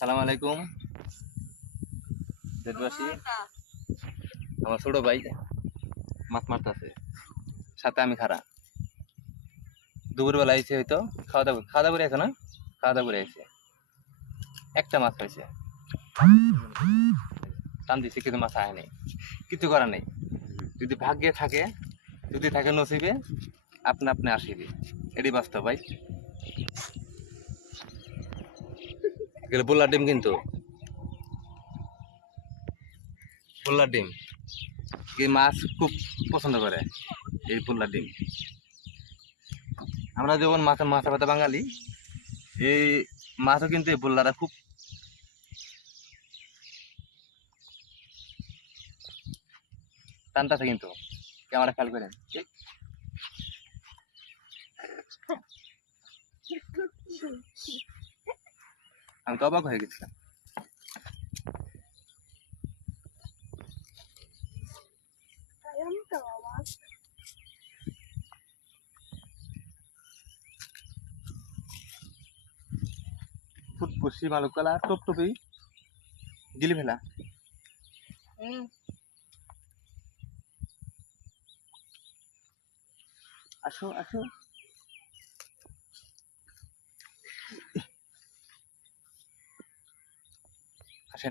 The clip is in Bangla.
সালাম আলাইকুম দেশবাসী। আমার ছোট ভাই মাছ মারতেছে, সাথে আমি খারা। দুপুরবেলা আইছে, হয়তো খাওয়া দাওয়া করে আছে না, খাওয়া দাওয়া করে আইছে। একটা মাছ পাইছে, টান দিছে, কিন্তু মাছ আয় নাই। কিছু করার নেই, যদি ভাগ্যে থাকে, যদি থাকে নসিবে, আপনি আপনি আসিবে। এটি বাস্তব ভাই। এগুলো পোল্লার ডিম, কিন্তু পোল্লার ডিম এই মাছ খুব পছন্দ করে, এই পোল্লার ডিম। আমরা যখন মাছ ভাতা বাঙালি, এই মাছও কিন্তু এই পোল্লারা খুব টানতেছে, কিন্তু ক্যামেরা খেয়াল করেন। আমি তো অবাক হয়ে গেছিলাম। ফুটপুসি মালুকলা টপটপি গিলি ফেলা। আসো আসো।